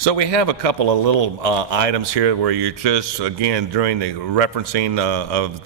So we have a couple of little items here where you're just, again, during the referencing of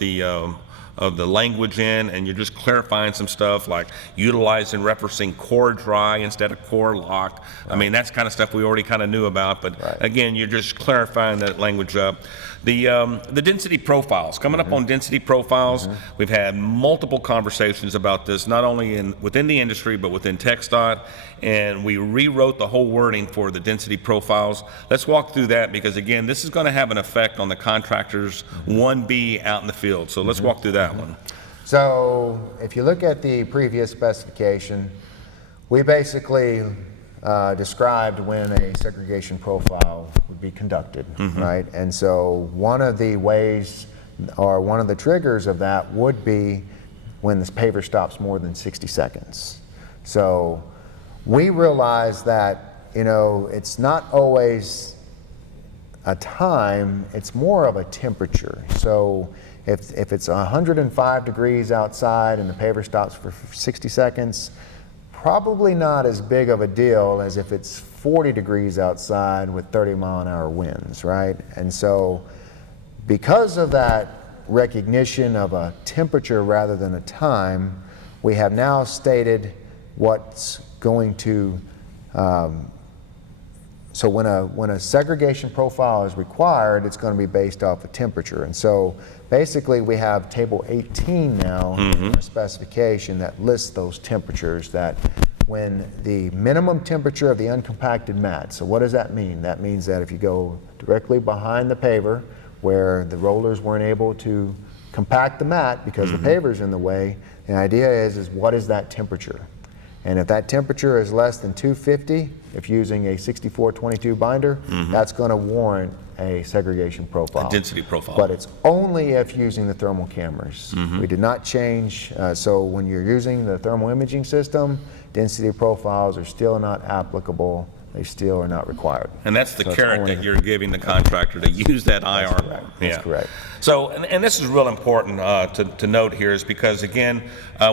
the language and you're just clarifying some stuff like utilizing referencing core dry instead of core lock. Right. I mean, that's kind of stuff we already kind of knew about, but again, you're just clarifying that language up. The density profiles, coming up on density profiles, we've had multiple conversations about this, not only within the industry, but within TxDOT, and we rewrote the whole wording for the density profiles. Let's walk through that because, again, this is going to have an effect on the contractors 1B out in the field. So let's walk through that one. So if you look at the previous specification, we basically described when a segregation profile would be conducted, right? And so one of the ways or one of the triggers of that would be when this paver stops more than 60 seconds. So we realized that, you know, it's not always a time, it's more of a temperature. So if it's 105 degrees outside and the paver stops for 60 seconds, probably not as big of a deal as if it's 40 degrees outside with 30-mile-an-hour winds, right? And so because of that recognition of a temperature rather than a time, we have now stated what's going to, so when a segregation profile is required, it's going to be based off of temperature. And so basically we have table 18 now in our specification that lists those temperatures, that when the minimum temperature of the uncompacted mat, so what does that mean? That means that if you go directly behind the paver where the rollers weren't able to compact the mat because the paver's in the way, the idea is what is that temperature? And if that temperature is less than 250, if using a 6422 binder, that's going to warrant a segregation profile. A density profile. But it's only if using the thermal cameras. We did not change, so when you're using the thermal imaging system, density profiles are still not applicable. They still are not required. And that's the carrot that you're giving the contractor to use that IR. That's correct. That's correct. So, and this is real important to note here is because, again,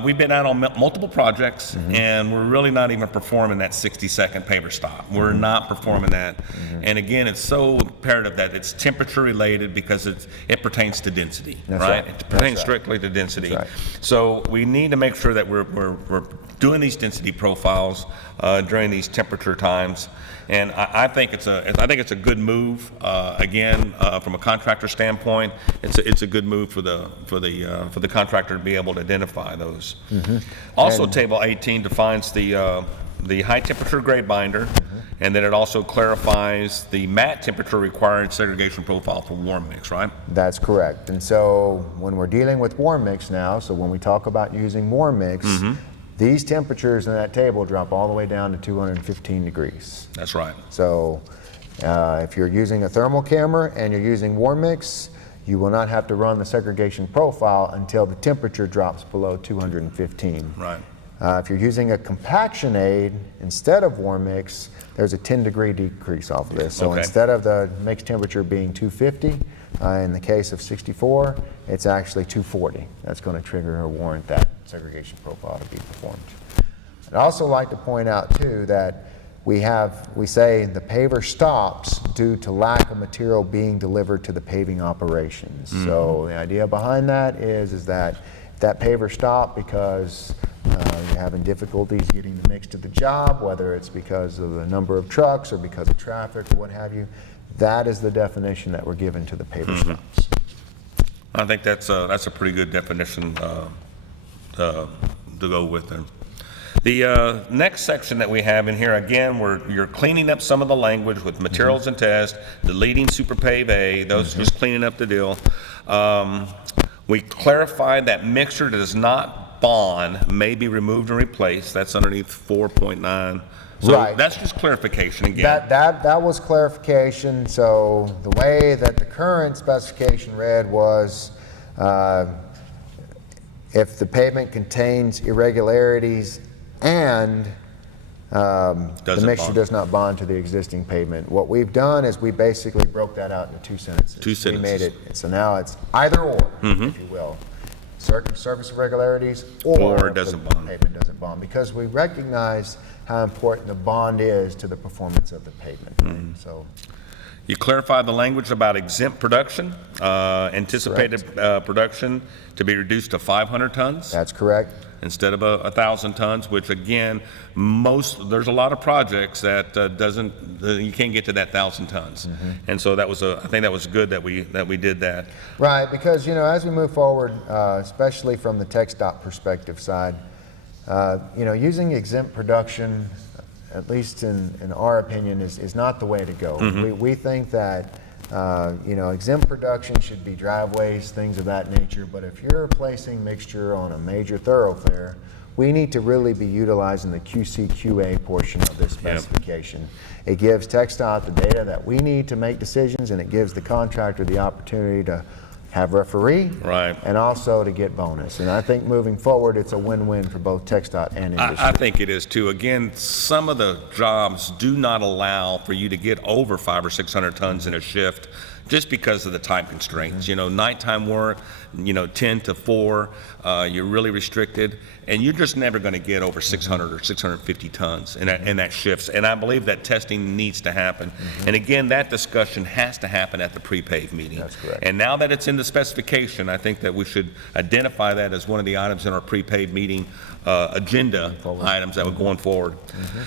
we've been out on multiple projects and we're really not even performing that 60-second paver stop. We're not performing that. And again, it's so imperative that it's temperature related because it pertains to density, right? It pertains strictly to density. So we need to make sure that we're doing these density profiles during these temperature times. And I think it's a good move. Again, from a contractor standpoint, it's a good move for the contractor to be able to identify those. Also, table 18 defines the high temperature grade binder, and then it also clarifies the mat temperature required segregation profile for warm mix, right? That's correct. And so when we're dealing with warm mix now, so when we talk about using warm mix, these temperatures in that table drop all the way down to 215 degrees. That's right. So if you're using a thermal camera and you're using warm mix, you will not have to run the segregation profile until the temperature drops below 215. Right. If you're using a compaction aid instead of warm mix, there's a 10-degree decrease off of this. So instead of the mix temperature being 250, in the case of 64, it's actually 240. That's going to trigger or warrant that segregation profile to be performed. I'd also like to point out too that we say the paver stops due to lack of material being delivered to the paving operations. So the idea behind that is that if that paver stopped because you're having difficulties getting the mix to the job, whether it's because of the number of trucks or because of traffic or what have you, that is the definition that we're given to the paver stops. I think that's a pretty good definition to go with them. The next section that we have in here, again, you're cleaning up some of the language with materials and test, deleting super pave A, those just cleaning up the deal. We clarified that mixture does not bond may be removed and replaced. That's underneath 4.9. So that's just clarification again. That was clarification. So the way that the current specification read was if the pavement contains irregularities and the mixture does not bond to the existing pavement. What we've done is we basically broke that out into two sentences. Two sentences. We made it, so now it's either or, if you will. surface irregularities, Or if doesn't the bond. pavement doesn't bond, because we recognize how important the bond is to the performance of the pavement. Mm-hmm. So, You clarify the language about exempt production, anticipated production to be reduced to 500 tons that's correct. instead of 1,000 tons, which again, there's a lot of projects that you can't get to that 1,000 tons. And so I think that was good that we did that. Right, because, as we move forward, especially from the TxDOT perspective side, using exempt production, at least in our opinion, is not the way to go. We think that, exempt production should be driveways, things of that nature, but if you're placing mixture on a major thoroughfare, we need to really be utilizing the QC/QA portion of this specification. It gives TxDOT the data that we need to make decisions, and it gives the contractor the opportunity to have referee, Right. and also to get bonus. And I think moving forward, it's a win-win for both TxDOT and industry. I think it is too. Again, some of the jobs do not allow for you to get over 500 or 600 tons in a shift just because of the time constraints. Nighttime work, 10 to 4, you're really restricted, and you're just never going to get over 600 or 650 tons in that shifts. And I believe that testing needs to happen. And again, that discussion has to happen at the pre-pave meeting. That's correct. And now that it's in the specification, I think that we should identify that as one of the items in our pre-pave meeting agenda items that were going forward.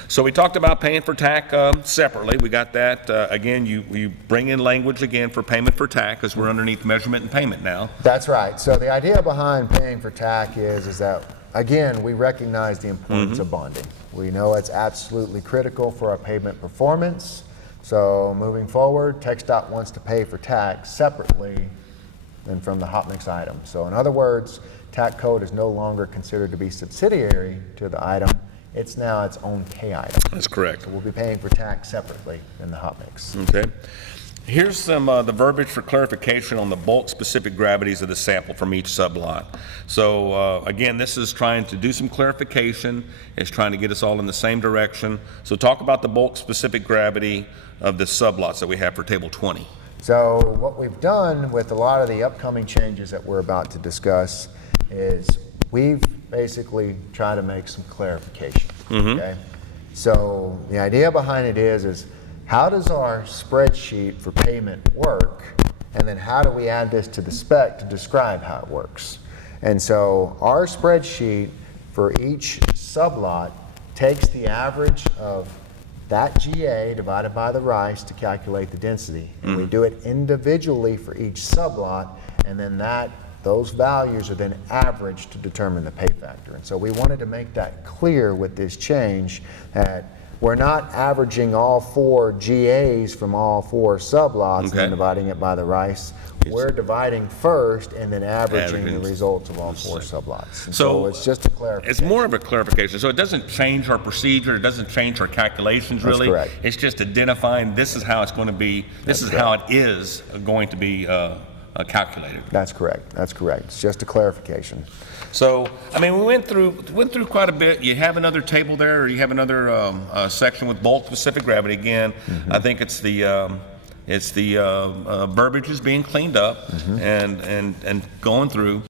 So we talked about paying for TAC separately. We got that. Again, you bring in language again for payment for TAC because we're underneath measurement and payment now. That's right. So the idea behind paying for TAC is that, again, we recognize the importance of bonding. We know it's absolutely critical for our pavement performance. So moving forward, TxDOT wants to pay for TAC separately than from the hot mix item. So in other words, TAC code is no longer considered to be subsidiary to the item. It's now its own pay item. That's correct. So we'll be paying for TAC separately than the hot mix. Okay. Here's some the verbiage for clarification on the bulk specific gravities of the sample from each sublot. So again, this is trying to do some clarification. It's trying to get us all in the same direction. So talk about the bulk specific gravity of the sublots that we have for table 20. So what we've done with a lot of the upcoming changes that we're about to discuss is we've basically tried to make some clarification. Okay? So the idea behind it is how does our spreadsheet for payment work, and then how do we add this to the spec to describe how it works? And so our spreadsheet for each sublot takes the average of that GA divided by the rice to calculate the density. And we do it individually for each sublot, and then those values are then averaged to determine the pay factor. And so we wanted to make that clear with this change, that we're not averaging all 4 GAs from all 4 sublots and then dividing it by the rice. We're dividing first and then averaging the results of all 4 sublots. And so it's just a clarification. It's more of a clarification. So it doesn't change our procedure. It doesn't change our calculations, really. That's correct. It's just identifying this is how it's going to be. This is how it is going to be calculated. That's correct. That's correct. It's just a clarification. So, I mean, we went through quite a bit. You have another table there, or you have another section with bulk specific gravity. Again, I think it's the verbiage is being cleaned up and going through.